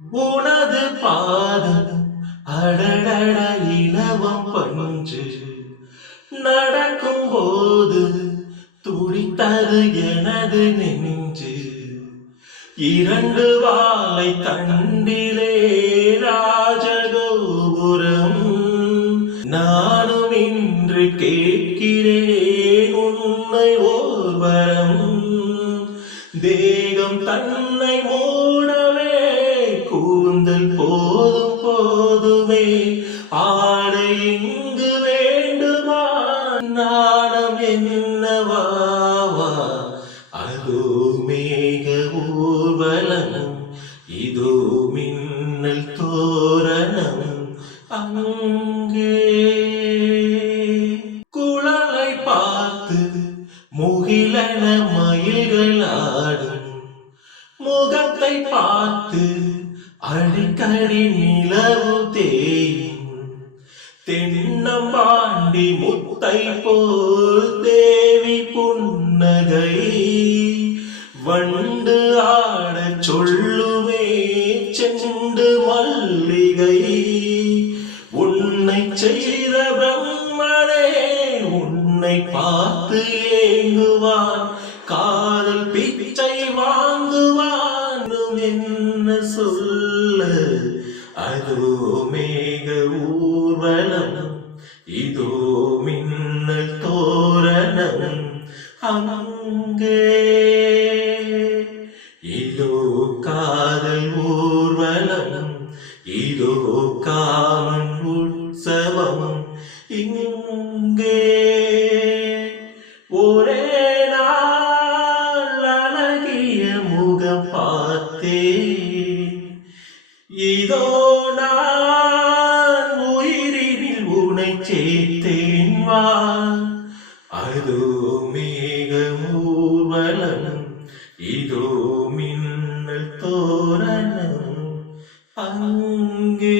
உனது பாதம் அடடட இலவம் பஞ்சு. நடக்கும் போது துடித்தது எனது நெஞ்சு. இரண்டு வாழை தண்டிலே ராஜகோபுரம். நானும் இன்று கேட்கிறேன் உன்னை ஓர்வரம் தேகம் தன்னை ஓ கூந்தல் போதும் போதுமே. ஆடை இங்கு வேண்டுமா நாணம் என்னவாவா அதோ மேக ஊர்வலனம் இதோ மின்னல் தோரணம் அங்கே. குழலை பார்த்து முகிலன மயில்கள் ஆடும் முகத்தை பார்த்து அடிக்கடி நிலவு தேயும். தென்னம்பாண்டி முத்தை போல் தேவி புன்னகை. வண்டு ஆட சொல்லுவே செண்டு மல்லிகை. உன்னை செய்த பிரம்மனே உன்னை பார்த்து ஏங்குவான். காதல் பிச்சை வாங்குவான். அதோ மேக ஊர்வலம் இதோ மின்னல் தோரணம் அங்கே இதோ காதல் இதோ நான் உயிரினில் உனை சேர்த்தேன் வா அதோ மேக ஊர்வலம் இதோ மின்னல் தோரணம் அங்கே